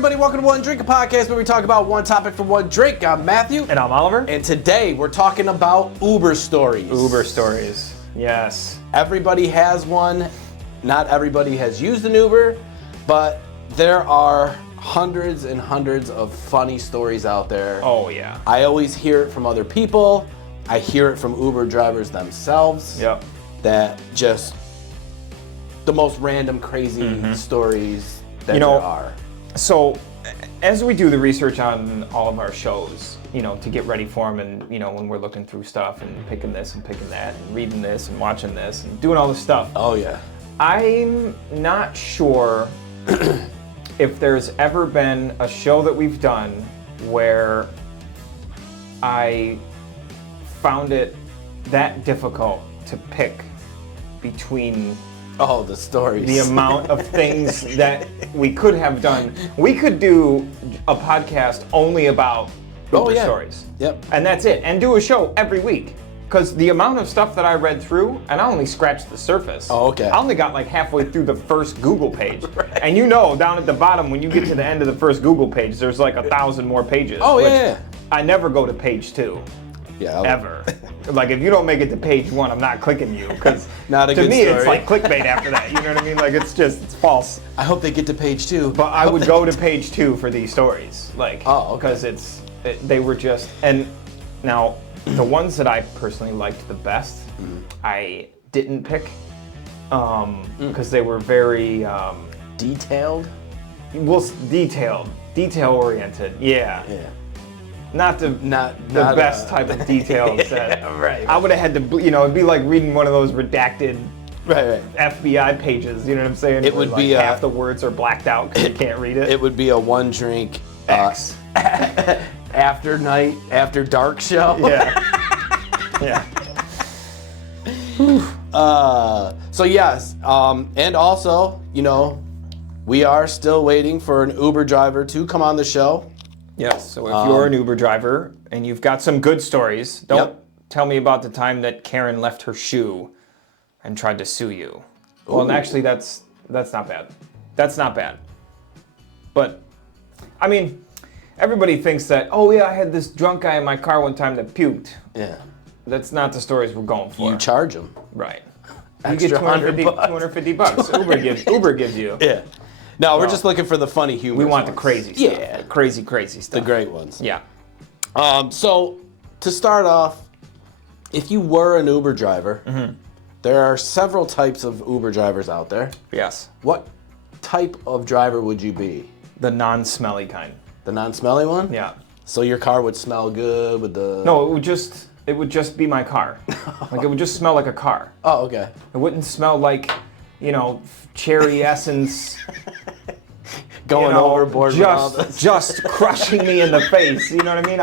everybody. Welcome to One Drink, a podcast where we talk about one topic for one drink. I'm Matthew. And I'm Oliver. And today we're talking about Uber stories. Uber stories. Yes. Everybody has one. Not everybody has used an Uber, but there are hundreds and hundreds of funny stories out there. Oh, yeah. I always hear it from other people. I hear it from Uber drivers themselves. Yep. That just the most random, crazy stories that there are. So, as we do the research on all of our shows, to get ready for them, and when we're looking through stuff and picking this and picking that and reading this and watching this and doing all this stuff. Oh yeah. I'm not sure if there's ever been a show that we've done where I found it that difficult to pick between the stories. the amount of things that we could have done. We could do a podcast only about Uber stories. Yep. And that's it. And do a show every week. Because the amount of stuff that I read through, and I only scratched the surface. Oh, okay. I only got like halfway through the first Google page. Right. And down at the bottom, when you get to the end of the first Google page, there's like 1,000 more pages. Oh, yeah. I never go to page 2. Yeah. Ever. Like, if you don't make it to page 1, I'm not clicking you. Because to me, story. it's like clickbait after that. You know what I mean? Like, it's false. I hope they get to page 2. But I would go to page 2 for these stories. Like, because they were just, and now, the ones that I personally liked the best, I didn't pick because they were very detailed. Well, detail oriented. Yeah. Not the best type of details. Right. I would have had to, it'd be like reading one of those redacted right. FBI pages. You know what I'm saying? It would be half the words are blacked out because you can't read it. It would be a one drink X. after dark show. Yeah. So yes, and also, we are still waiting for an Uber driver to come on the show. Yes, so if you're an Uber driver and you've got some good stories, don't tell me about the time that Karen left her shoe and tried to sue you. Ooh. Well, actually, that's not bad. That's not bad. But, I mean, everybody thinks that, I had this drunk guy in my car one time that puked. Yeah. That's not the stories we're going for. You charge them. Right. Extra you get $250. Uber gives you. Yeah. No, we're just looking for the funny humor. We want the crazy stuff. Yeah. Crazy stuff. The great ones. Yeah. So, to start off, if you were an Uber driver, there are several types of Uber drivers out there. Yes. What type of driver would you be? The non-smelly kind. The non-smelly one? Yeah. So your car would smell good with the... No, it would just be my car. Like, it would just smell like a car. Oh, okay. It wouldn't smell like, cherry essence. Going overboard with all this. Just crushing me in the face. You know what I mean?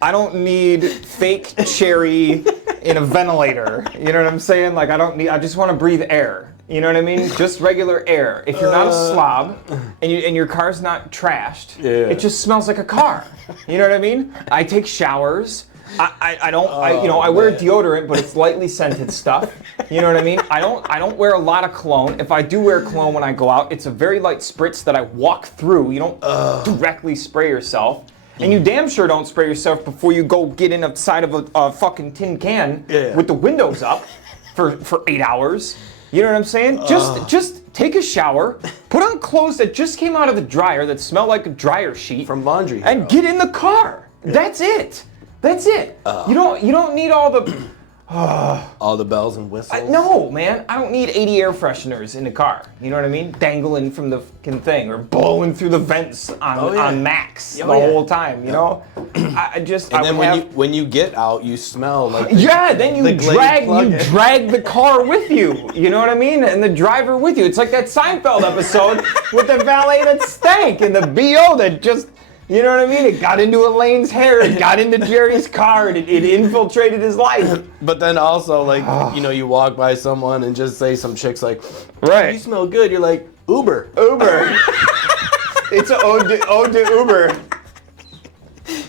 I don't need fake cherry in a ventilator. You know what I'm saying? Like, I just want to breathe air. You know what I mean? Just regular air. If you're not a slob and your car's not trashed, it just smells like a car. You know what I mean? I take showers. I wear deodorant, but it's lightly scented stuff. You know what I mean? I don't wear a lot of cologne. If I do wear cologne when I go out, it's a very light spritz that I walk through. You don't directly spray yourself. And you damn sure don't spray yourself before you go get in inside of a fucking tin can with the windows up for 8 hours. You know what I'm saying? Just take a shower, put on clothes that just came out of the dryer that smell like a dryer sheet from Laundry and get in the car. That's it. You don't need all the all the bells and whistles. No, man. I don't need 80 air fresheners in the car. You know what I mean? Dangling from the fucking thing or blowing through the vents on max the whole time. You know? When you get out, you smell like then you drag the car with you. You know what I mean? And the driver with you. It's like that Seinfeld episode with the valet that stank and the BO that just. You know what I mean? It got into Elaine's hair, it got into Jerry's car, and it infiltrated his life. But then also, you walk by someone and just say some chick's like, right. You smell good. You're like, Uber. It's an ode to Uber.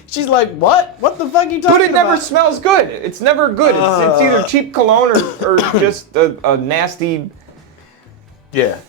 She's like, what? What the fuck are you talking about? But it never smells good. It's never good. It's either cheap cologne or just a nasty... Yeah.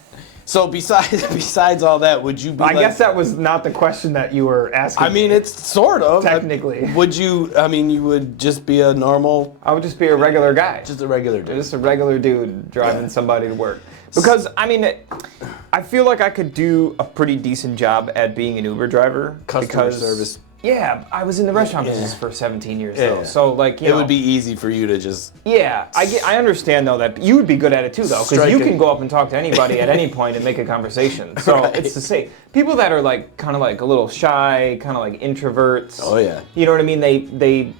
So besides all that, would you be I guess that was not the question that you were asking. I mean, it's sort of. Technically. Would you, you would just be a normal... I would just be a regular guy. Just a regular dude. Just a regular dude driving somebody to work. Because, I feel like I could do a pretty decent job at being an Uber driver. Customer service. Yeah, I was in the restaurant business for 17 years though. So it would be easy for you to just... Yeah, I understand though that you would be good at it too though, because you can go up and talk to anybody at any point and make a conversation. So it's the same. People that are like kind of like a little shy, kind of like introverts. Oh yeah. You know what I mean? They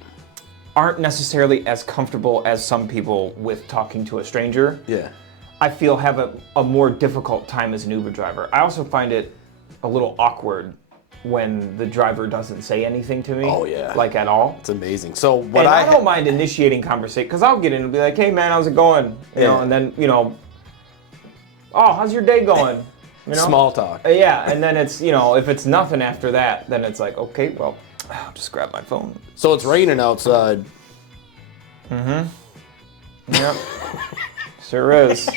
aren't necessarily as comfortable as some people with talking to a stranger. Yeah. I feel have a more difficult time as an Uber driver. I also find it a little awkward when the driver doesn't say anything to me. Oh yeah. Like at all. It's amazing. So what I don't mind initiating conversation, because I'll get in and be like, hey man, how's it going? You know, and then, oh, how's your day going? Small talk. Yeah, and then it's, if it's nothing after that, then it's like, okay, well, I'll just grab my phone. So it's raining outside. Yep. Sure is.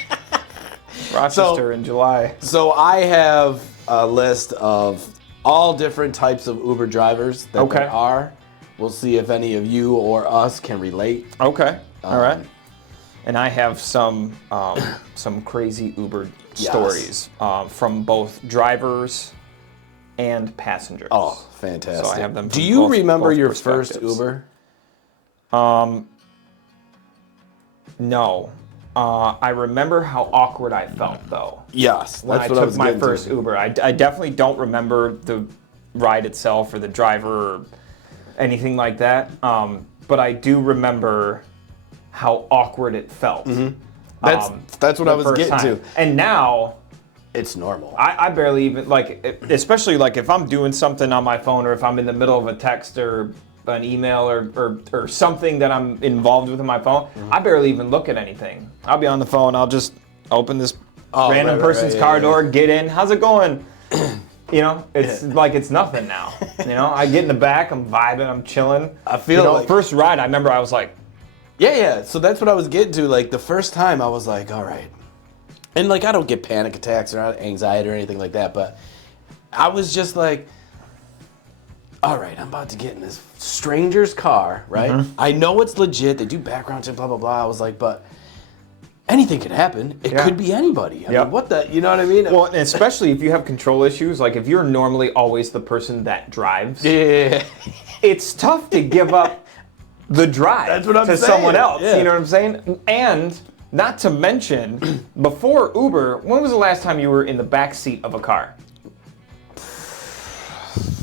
Rochester in July. So I have a list of all different types of Uber drivers that there are. We'll see if any of you or us can relate. Okay. All right. And I have some crazy Uber stories from both drivers and passengers. Oh, fantastic. So I have them. Do you remember your first Uber? No. I remember how awkward I felt though. Yes, when I took my first Uber. I definitely don't remember the ride itself or the driver or anything like that. But I do remember how awkward it felt. That's what I was getting to. And now it's normal. I barely even especially like if I'm doing something on my phone or if I'm in the middle of a text or an email or something that I'm involved with in my phone, I barely even look at anything. I'll be on the phone, I'll just open this random person's car door, get in, how's it going? It's like it's nothing now. I get in the back, I'm vibing, I'm chilling. I feel like first ride, I remember I was like, yeah. So that's what I was getting to. Like the first time I was like, all right. And like I don't get panic attacks or anxiety or anything like that, but I was just like, all right, I'm about to get in this stranger's car, right? I know it's legit. They do background check, blah, blah, blah. I was like, but anything could happen. It could be anybody. I mean, what the, you know what I mean? Well, and especially if you have control issues, like if you're normally always the person that drives, it's tough to give up the drive to someone else. You know what I'm saying? And not to mention, before Uber, when was the last time you were in the back seat of a car?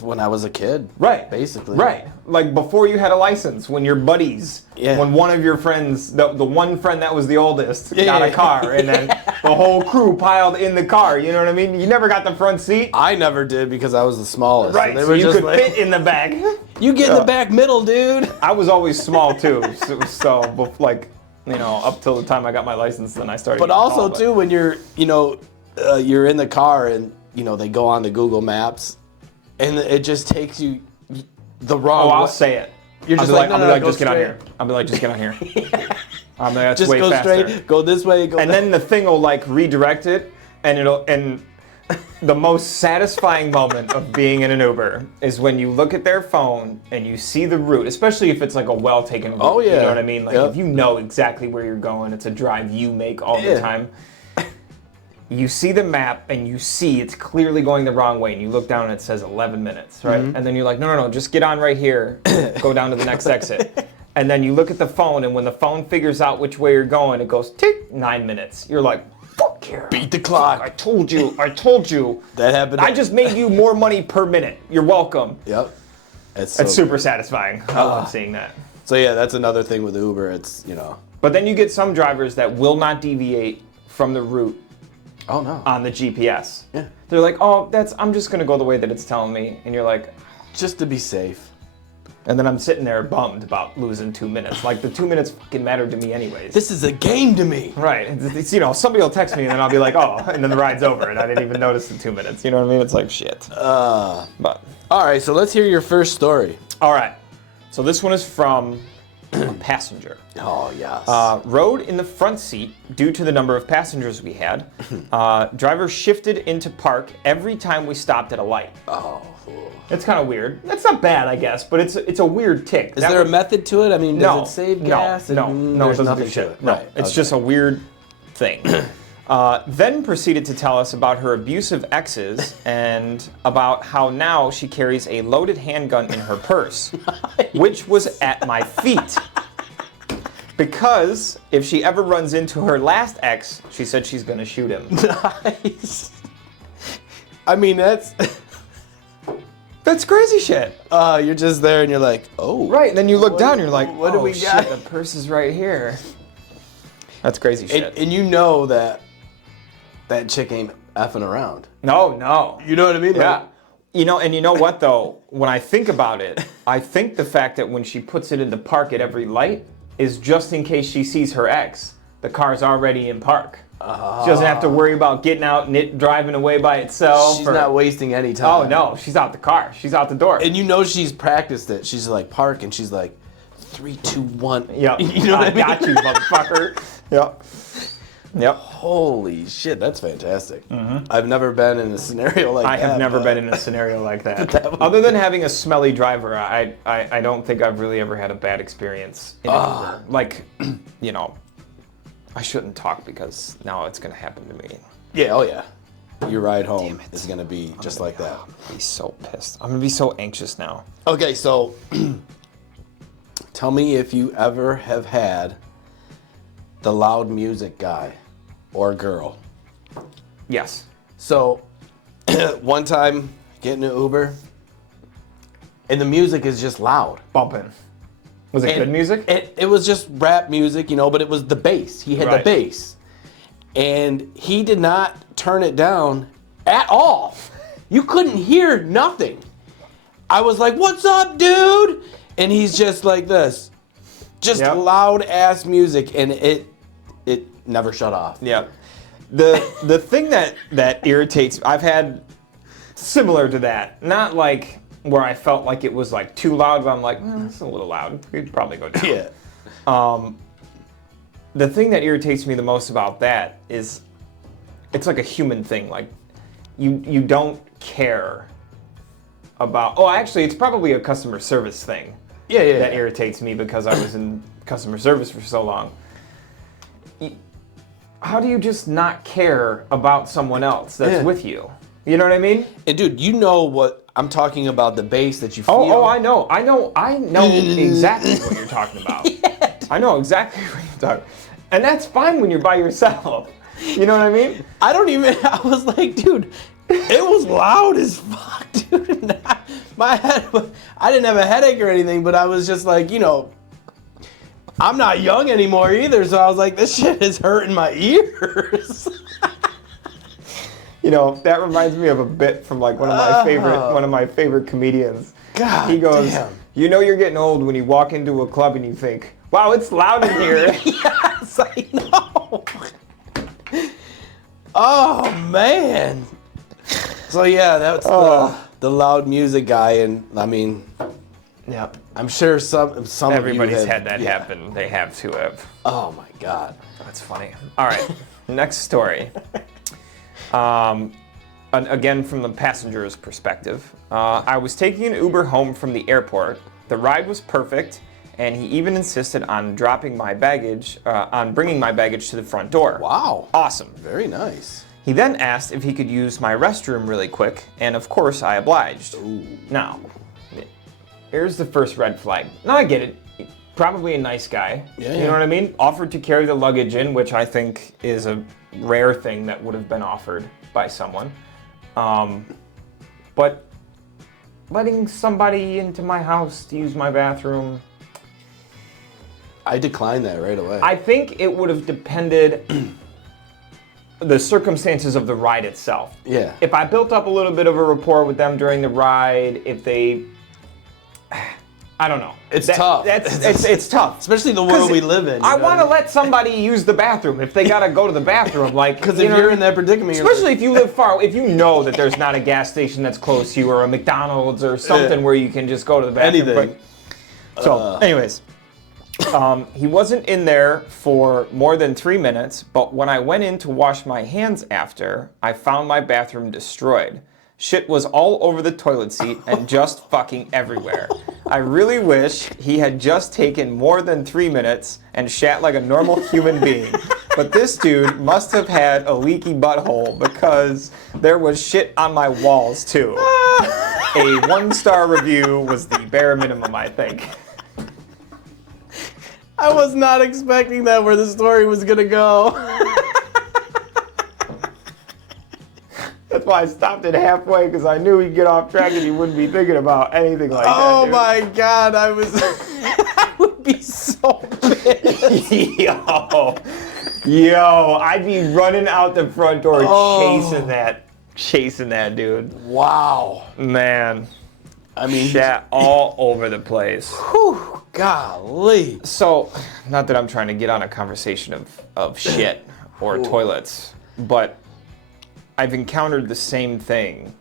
When I was a kid. Right. Basically. Right. Like before you had a license, when your buddies, when one of your friends, the one friend that was the oldest, got a car, and then the whole crew piled in the car, you know what I mean? You never got the front seat. I never did because I was the smallest. Right, so you could fit in the back. You get in the back middle, dude. I was always small too, so up till the time I got my license, then I started. But also too, when you're, you're in the car and, they go on to Google Maps, and it just takes you the wrong way. I'll say it. You're just like, just get on here. I'll be like, just get on here. I'm like, that's just way go faster. Straight, go this way, go and then the thing will like redirect it, and the most satisfying moment of being in an Uber is when you look at their phone and you see the route, especially if it's like a well-taken route. Oh yeah. You know what I mean? Like if you know exactly where you're going, it's a drive you make all the time. You see the map and you see it's clearly going the wrong way, and you look down and it says 11 minutes, right? And then you're like, no, just get on right here, go down to the next exit. And then you look at the phone, and when the phone figures out which way you're going, it goes tick, 9 minutes. You're like, fuck yeah. Beat the clock. I told you. That happened. I just made you more money per minute. You're welcome. Yep. It's super satisfying. I love seeing that. So yeah, that's another thing with Uber. It's, But then you get some drivers that will not deviate from the route. Oh no. On the GPS. Yeah. They're like, I'm just gonna go the way that it's telling me. And you're like, just to be safe. And then I'm sitting there bummed about losing 2 minutes. Like the 2 minutes fucking mattered to me anyways. This is a game to me. Right. It's somebody will text me and then I'll be like, and then the ride's over and I didn't even notice the 2 minutes. You know what I mean? It's like shit. But all right, so let's hear your first story. All right. So this one is from a passenger. Oh, yes. Rode in the front seat due to the number of passengers we had. Driver shifted into park every time we stopped at a light. Oh. It's kind of weird. That's not bad, I guess, but it's a weird tick. Is there a method to it? I mean, does it save gas? No, there's it doesn't nothing do shit. to it. No, Right. it's just a weird thing. Then proceeded to tell us about her abusive exes and about how now she carries a loaded handgun in her purse, which was at my feet. Because if she ever runs into her last ex, she said she's going to shoot him. Nice. I mean, that's crazy shit. You're just there and you're like, oh. Right, and then you look down and you're like, what do we got? Shit, the purse is right here. That's crazy shit. And you know that chick ain't effing around. No. You know what I mean? Yeah. Like, You know what though? When I think about it, I think the fact that when she puts it in the park at every light is just in case she sees her ex. The car's already in park. She doesn't have to worry about getting out and it driving away by itself. she's not wasting any time. Oh no, she's out the car. She's out the door. And you know she's practiced it. She's like, park, and she's like, 3, 2, 1. Yep. You know what I mean? Got you, motherfucker. Yep. Holy shit, that's fantastic. Mm-hmm. I've never been in a scenario like that. I have never been in a scenario like that. Other than having a smelly driver, I don't think I've really ever had a bad experience in an Uber. Like, you know, I shouldn't talk because now it's going to happen to me. Yeah, oh yeah. Your ride home is going to be just like that. I'm going to be so pissed. I'm going to be so anxious now. Okay, so tell me if you ever have had the loud music guy or girl. Yes. So one time getting an Uber and the music is just loud. Bumping. Was it good music? It was just rap music, you know, but it was the bass. He had the bass. And he did not turn it down at all. You couldn't hear nothing. I was like, "What's up, dude?" And he's just like this. Just loud ass music, and it never shut off. Yeah. The thing that irritates, I've had similar to that. Not like where I felt like it was like too loud, but I'm like, that's a little loud. You'd probably go down. Yeah. The thing that irritates me the most about that is it's like a human thing. Like you don't care about, actually it's probably a customer service thing. Yeah. That irritates me because I was in customer service for so long. How do you just not care about someone else that's with you? You know what I mean? And dude, you know what I'm talking about, the bass that you feel. I know exactly what you're talking about. I know exactly what you're talking about. And that's fine when you're by yourself. You know what I mean? I was like, dude, it was loud as fuck, dude. My head, I didn't have a headache or anything, but I was just like, you know, I'm not young anymore either, so I was like, this shit is hurting my ears. You know, that reminds me of a bit from like one of my favorite comedians. God, he goes, damn. You know you're getting old when you walk into a club and you think, wow, it's loud in here. Yes, I know. Oh man. So yeah, that's the loud music guy, and I mean, yep. I'm sure some everybody's of you had that happen. They have to have. Oh my god. That's funny. All right, next story. Again, from the passenger's perspective, I was taking an Uber home from the airport. The ride was perfect, and he even insisted on bringing my baggage to the front door. Wow. Awesome. Very nice. He then asked if he could use my restroom really quick, and of course I obliged. Ooh. Now, here's the first red flag. Now I get it. Probably a nice guy. Yeah. You know what I mean? Offered to carry the luggage in, which I think is a rare thing that would have been offered by someone. But letting somebody into my house to use my bathroom, I declined that right away. I think it would have depended the circumstances of the ride itself. Yeah. If I built up a little bit of a rapport with them during the ride, if they, I don't know. It's tough. It's tough. Especially the world we live in. I want to let somebody use the bathroom if they gotta go to the bathroom, like because if you're in that predicament, especially if you live far, if you know that there's not a gas station that's close to you or a McDonald's or something where you can just go to the bathroom. Anything. So, anyways, He wasn't in there for more than 3 minutes, but when I went in to wash my hands after, I found my bathroom destroyed. Shit was all over the toilet seat and just fucking everywhere. I really wish he had just taken more than 3 minutes and shat like a normal human being. But this dude must have had a leaky butthole because there was shit on my walls too. A 1-star review was the bare minimum, I think. I was not expecting that where the story was gonna go. That's why I stopped it halfway, because I knew he'd get off track and he wouldn't be thinking about anything like that. Oh my God, I would be so pissed. Yo, I'd be running out the front door chasing that dude. Wow. Man. I mean, shat all over the place. Whew, golly. So, not that I'm trying to get on a conversation of shit or toilets, but I've encountered the same thing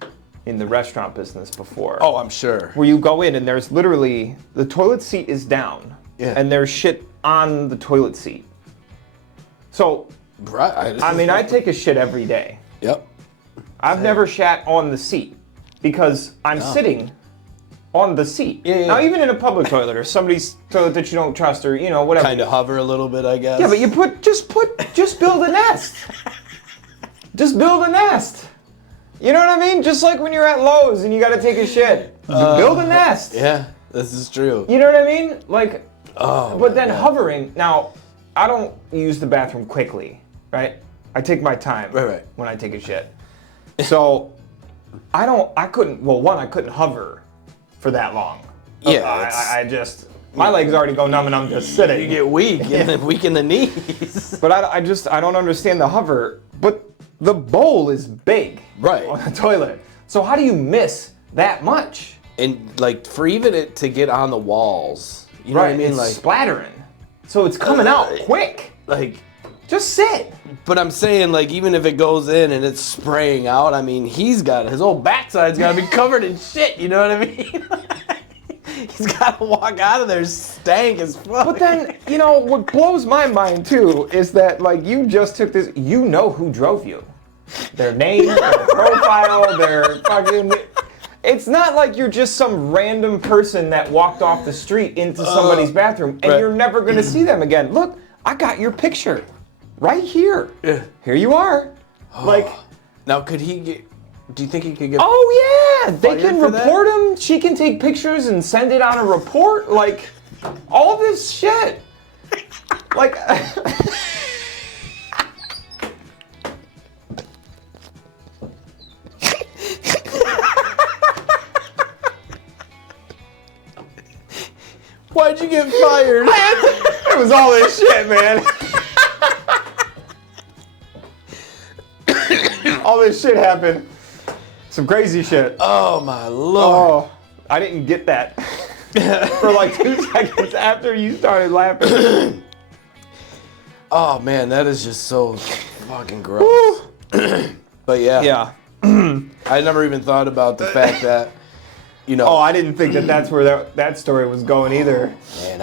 in the restaurant business before. Oh, I'm sure. Where you go in and there's literally, the toilet seat is down, and there's shit on the toilet seat. So, right. I mean, I take a shit every day. Yep. I've never shat on the seat because I'm sitting on the seat. Yeah. Now, even in a public toilet or somebody's toilet that you don't trust or, whatever. Kind of hover a little bit, I guess. Yeah, but just build a nest. Just build a nest. You know what I mean? Just like when you're at Lowe's and you got to take a shit. Build a nest. Yeah, this is true. You know what I mean? Like, but then God. hovering. Now, I don't use the bathroom quickly, right? I take my time Right. when I take a shit. So, I couldn't hover for that long. Yeah, I just, my legs already go numb and I'm just sitting. You get weak, and then weak in the knees. But I don't understand the hover. But the bowl is big on the toilet. So how do you miss that much? And like for even it to get on the walls, you know what I mean? It's Like splattering. So it's coming out quick. Like, just sit. But I'm saying, like, even if it goes in and it's spraying out, I mean, his whole backside's got to be covered in shit, you know what I mean? He's got to walk out of there stank as fuck. But then, what blows my mind, too, is that, like, you just took this, you know who drove you. Their name, their profile, their fucking... It's not like you're just some random person that walked off the street into somebody's bathroom and you're never going to see them again. Look, I got your picture. Right here. Yeah. Here you are. Like, now could he get? Do you think he could get? Oh yeah, they can report that? him. She can take pictures and send it on a report. Like, all this shit. Like, why'd you get fired? it was all this shit, man. All this shit happened. Some crazy shit. Oh my Lord. Oh, I didn't get that for like 2 seconds after you started laughing. Oh man, that is just so fucking gross. But yeah. Yeah. I never even thought about the fact that, Oh, I didn't think that's where that story was going either. Man,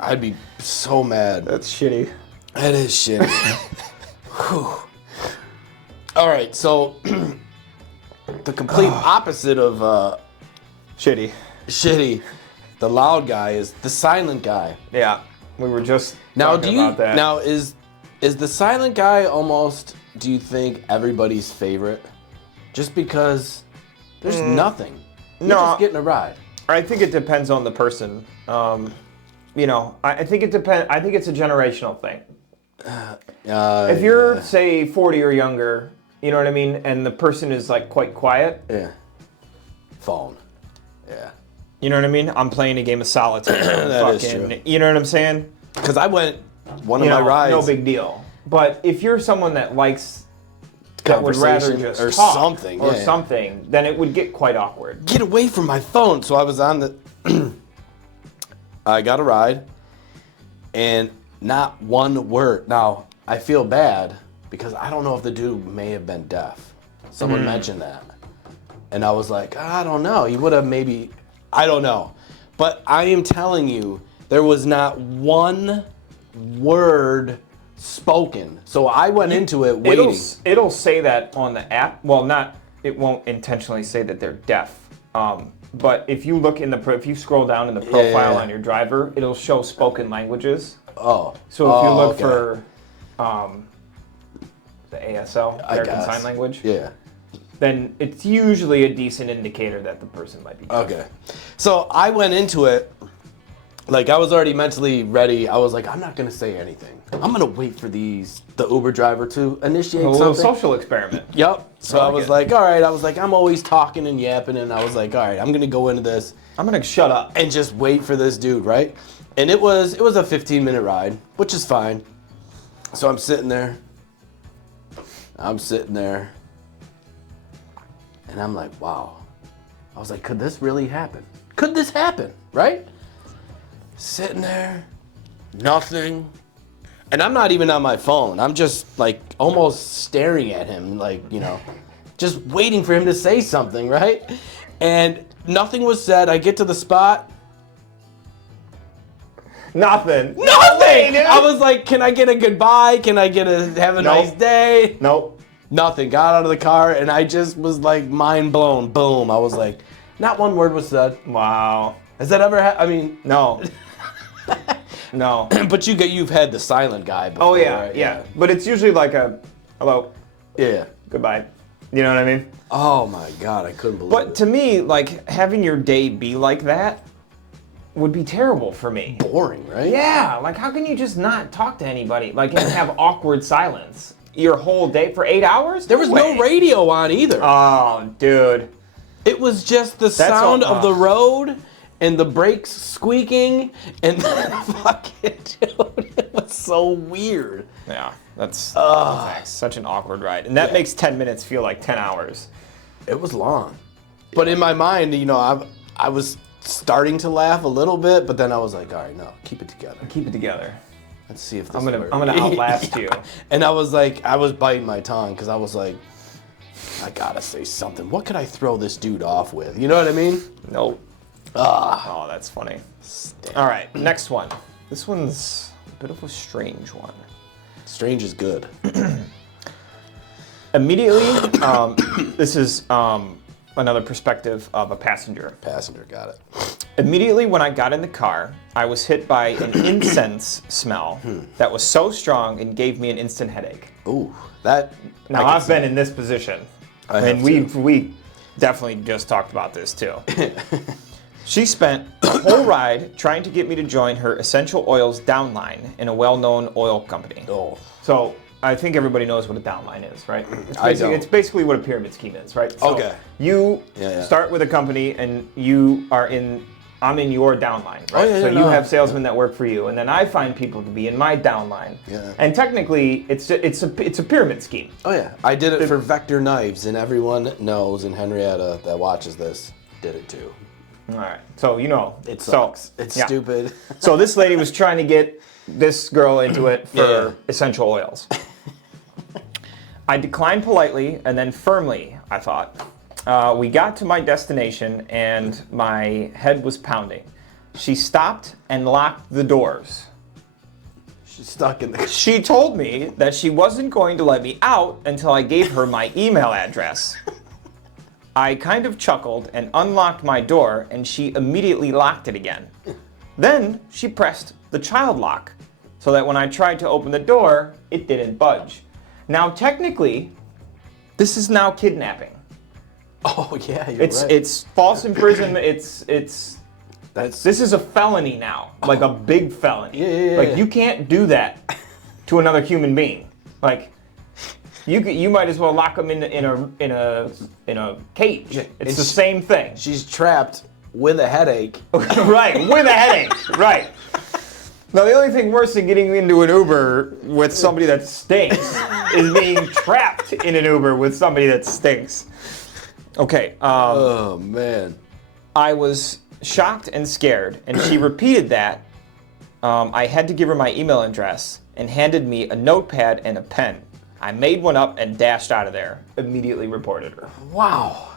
I'd be so mad. That's shitty. That is shitty. Whew. All right, so the complete opposite of Shitty. the loud guy is the silent guy. Yeah, we were just Now, talking about that. Now is the silent guy almost? Do you think everybody's favorite? Just because there's nothing. You're just getting a ride. I think it depends on the person. I think it depends. I think it's a generational thing. If you're, say, 40 or younger, you know what I mean, and the person is like quite quiet. Yeah. Phone. Yeah. You know what I mean? I'm playing a game of solitaire. That is true. You know what I'm saying? Because I went one of my rides. No big deal. But if you're someone that likes, that would rather just or talk something, or something, then it would get quite awkward. Get away from my phone. So I was on the. I got a ride, and not one word. Now I feel bad because I don't know if the dude may have been deaf. Someone mentioned that, and I was like, I don't know. He would have maybe. I don't know, but I am telling you, There was not one word spoken. So I went into it waiting. It'll say that on the app. Well, it won't intentionally say that they're deaf. But if you look if you scroll down in the profile on your driver, it'll show spoken languages. Oh. So if you look for the ASL, American Sign Language, then it's usually a decent indicator that the person might be deaf. Okay. So I went into it, like I was already mentally ready. I was like, I'm not going to say anything. I'm going to wait for the Uber driver to initiate something. A little social experiment. Yep. So I was like, all right. I was like, I'm always talking and yapping, and I was like, all right, I'm going to go into this. I'm going to shut up. And just wait for this dude, right? And it was a 15-minute ride, which is fine. So I'm sitting there. And I'm like, wow. I was like, could this really happen? Could this happen, right? Sitting there, nothing. And I'm not even on my phone. I'm just like almost staring at him, like, just waiting for him to say something, right? And nothing was said. I get to the spot. Nothing. I was like, can I get a goodbye? Can I have a nice day? Nope. Nothing. Got out of the car and I just was like mind blown. Boom. I was like, not one word was said. Wow. Has that ever happened? I mean, no. No. But you've had the silent guy before. Oh yeah, right? yeah. But it's usually like a hello. Yeah. Goodbye. You know what I mean? Oh my God, I couldn't believe it. But to me, like having your day be like that would be terrible for me. Boring, right? Yeah, like how can you just not talk to anybody? Like and have awkward silence your whole day for 8 hours? There was no radio on either. Oh, dude. It was just the sound of the road and the brakes squeaking and fucking dude, it was so weird. Yeah, that's such an awkward ride. And that makes 10 minutes feel like 10 hours. It was long. But in my mind, I was starting to laugh a little bit, but then I was like, all right, no, keep it together. Keep it together. Let's see if this I'm gonna outlast you. And I was like, I was biting my tongue because I was like, I gotta say something. What could I throw this dude off with? You know what I mean? Nope. Oh, that's funny. All right, next one. This one's a bit of a strange one. Strange is good. Immediately, this is another perspective of a passenger. Passenger, got it. Immediately when I got in the car, I was hit by an incense smell that was so strong and gave me an instant headache. Ooh, that. Now I've been in this position, and we definitely just talked about this too. She spent the whole ride trying to get me to join her essential oils downline in a well-known oil company. Oh. So I think everybody knows what a downline is, right? It's basically what a pyramid scheme is, right? So okay. You start with a company and I'm in your downline, right? You have salesmen that work for you, and then I find people to be in my downline. Yeah. And technically, it's a pyramid scheme. Oh yeah, I did it for Vector Knives, and everyone knows, and Henrietta that watches this did it too. All right, so it sucks. It's stupid. So this lady was trying to get this girl into it for essential oils. I declined politely and then firmly, I thought. We got to my destination and my head was pounding. She stopped and locked the doors. She's stuck in the... She told me that she wasn't going to let me out until I gave her my email address. I kind of chuckled and unlocked my door, and she immediately locked it again. Then she pressed the child lock so that when I tried to open the door, it didn't budge. Now, technically, this is now kidnapping. Oh yeah, you're right. It's false imprisonment. This is a felony now, like a big felony. Yeah. Like you can't do that to another human being. Like you might as well lock them in a cage. It's the same thing. She's trapped with a headache. Right, with a headache. Right. Now the only thing worse than getting into an Uber with somebody that stinks is being trapped in an Uber with somebody that stinks. Okay. Oh man. I was shocked and scared, and she repeated that. I had to give her my email address and handed me a notepad and a pen. I made one up and dashed out of there. Immediately reported her. Wow.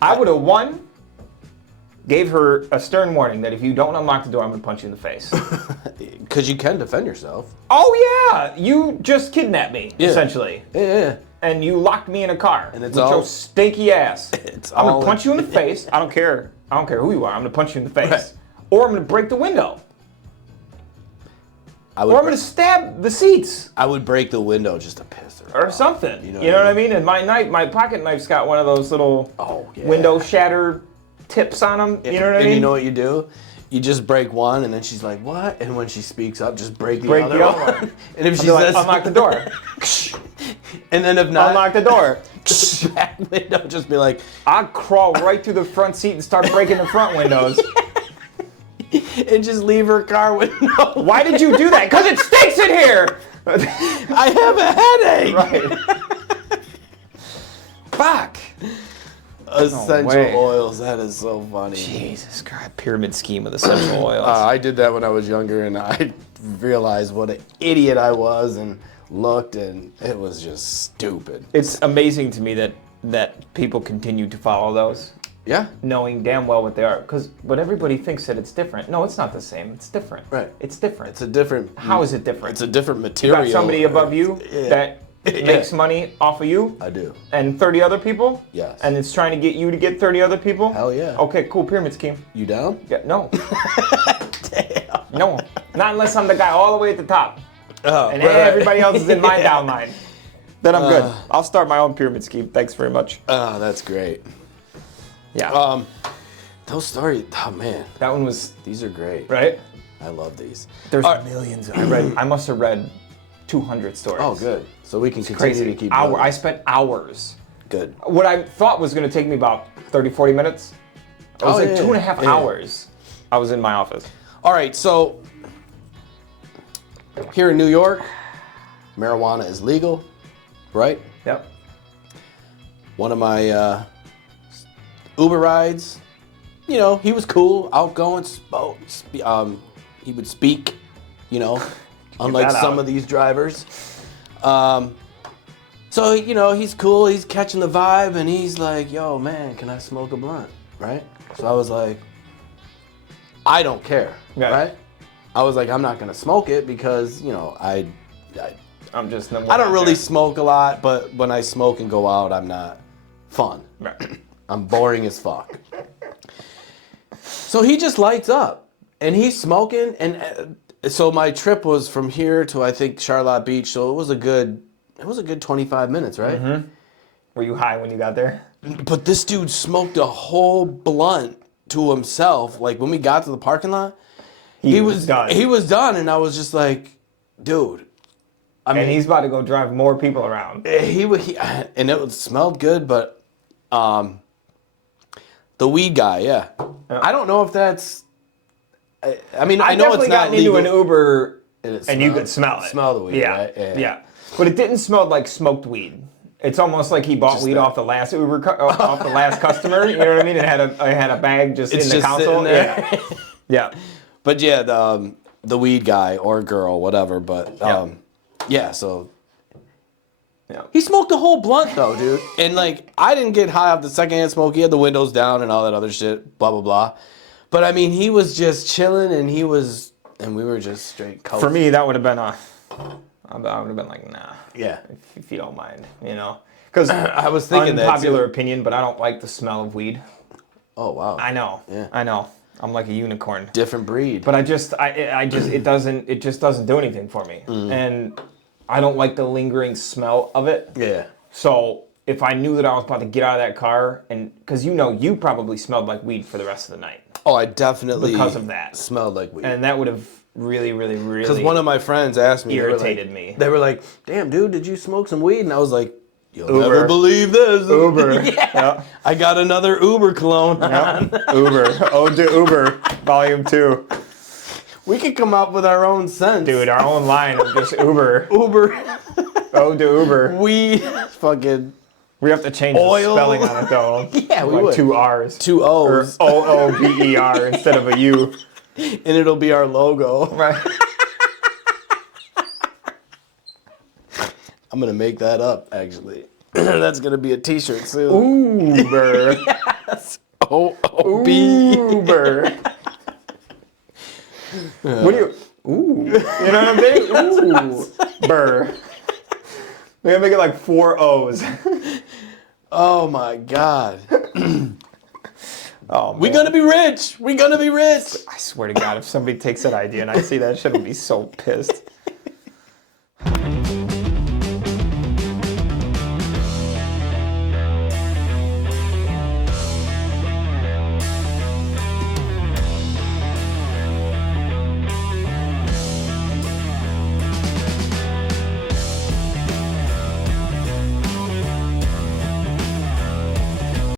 I would have won gave her a stern warning that if you don't unlock the door, I'm going to punch you in the face. Because you can defend yourself. Oh, yeah. You just kidnapped me, essentially. Yeah. And you locked me in a car And it's with all, your stinky ass. I'm going to punch you in the face. face. I don't care who you are. I'm going to punch you in the face. Right. Or I'm going to break the window. Or I'm going to stab the seats. I would break the window just to piss her Or off. something. You know what I mean? And my pocket knife's got one of those little window shatter tips on them. You know what I mean? And you know what you do? You just break one, and then she's like, "What?" And when she speaks up, just break the other one. And if she says, unlock the door. And then if not, unlock the door. back window, just be like, I'd crawl right through the front seat and start breaking the front windows. and just leave her car window. Why did you do that? Because it stinks in here. I have a headache. Right. Fuck. Essential oils. That is so funny. Jesus Christ. Pyramid scheme with essential oils. I did that when I was younger, and I realized what an idiot I was, and looked, and it was just stupid. It's amazing to me that people continue to follow those. Yeah. Knowing damn well what they are. Because what everybody thinks that it's different. No, it's not the same. It's different. Right. It's different. It's a different. How is it different? It's a different You material. got somebody above you that makes money off of you? I do. And 30 other people? Yes. And it's trying to get you to get 30 other people? Hell yeah. Okay, cool. Pyramid scheme. You down? Yeah, no. Damn. No. Not unless I'm the guy all the way at the top. Oh, And right. everybody else is in my downline. Then I'm good. I'll start my own pyramid scheme. Thanks very much. Oh, that's great. Yeah. Those stories, oh man, That one was, these are great. right? I love these. There's millions. I must have read 200 stories. Oh, good. So we can continue Crazy. to keep I going. spent hours. Good. What I thought was going to take me about 30, 40 minutes. It was like 2.5 hours. I was in my office. All right, so here in New York, marijuana is legal, right? Yep. One of my Uber rides, you know, he was cool, outgoing, he would speak, you know, unlike some of these drivers. So, you know, he's cool, he's catching the vibe, and he's like, yo, man, can I smoke a blunt, right? So I was like, I don't care, right? I was like, I'm not gonna smoke it because, you know, I'm just number I don't really smoke a lot, but when I smoke and go out, I'm not fun. Right. I'm boring as fuck. So he just lights up, and he's smoking, and so my trip was from here to I think Charlotte Beach, so it was a good 25 minutes, right? Mm-hmm. Were you high when you got there? But this dude smoked a whole blunt to himself. Like when we got to the parking lot, he was done. He was done, and I was just like, dude. I mean, and he's about to go drive more people around. And it smelled good, but the weed guy, yeah. I don't know if that's. I mean, I know it's not legal. Into an Uber, and you could smell it. Smell the weed, right? Yeah. But it didn't smell like smoked weed. It's almost like he bought weed off the last off the last customer. You know what I mean? It had a bag just in the console. There. Yeah. But yeah, the weed guy or girl, whatever. But yeah, so. Yeah. He smoked a whole blunt though, dude. And like, I didn't get high off the secondhand smoke. He had the windows down and all that other shit, blah, blah, blah. But I mean, he was just chilling and we were just straight coasting. For me, that would have been I would have been like, nah. Yeah. If you don't mind, you know. Because I was thinking unpopular opinion, but I don't like the smell of weed. Oh, wow. I know. Yeah. I know. I'm like a unicorn. Different breed. But it just doesn't do anything for me. And I don't like the lingering smell of it. Yeah. So if I knew that I was about to get out of that car, and because you probably smelled like weed for the rest of the night. Oh, I definitely because of that smelled like weed. And that would have really, really, really. Because one of my friends asked me, irritated me. They were like, "Damn, dude, did you smoke some weed?" And I was like, "You'll never believe this." Uber. Yeah. Yep. I got another Uber clone. Yep. Uber. Ode to Uber. Volume 2. We could come up with our own scents. Dude, our own line of just Uber. Uber. Ode to Uber. We fucking. We have to change the spelling on it though. Yeah, we like would. 2 R's. 2 O's. Or OOBER instead of a U. And it'll be our logo. Right. I'm going to make that up, actually. That's going to be a t-shirt soon. Uber. Yes. O-O-B. Uber. What do you? Ooh. You know what I'm saying? Ooh. Burr. We gotta make it like 4 O's. Oh my God. Oh man. We're gonna be rich. We're gonna be rich. I swear to God, if somebody takes that idea and I see that shit, I'll be so pissed.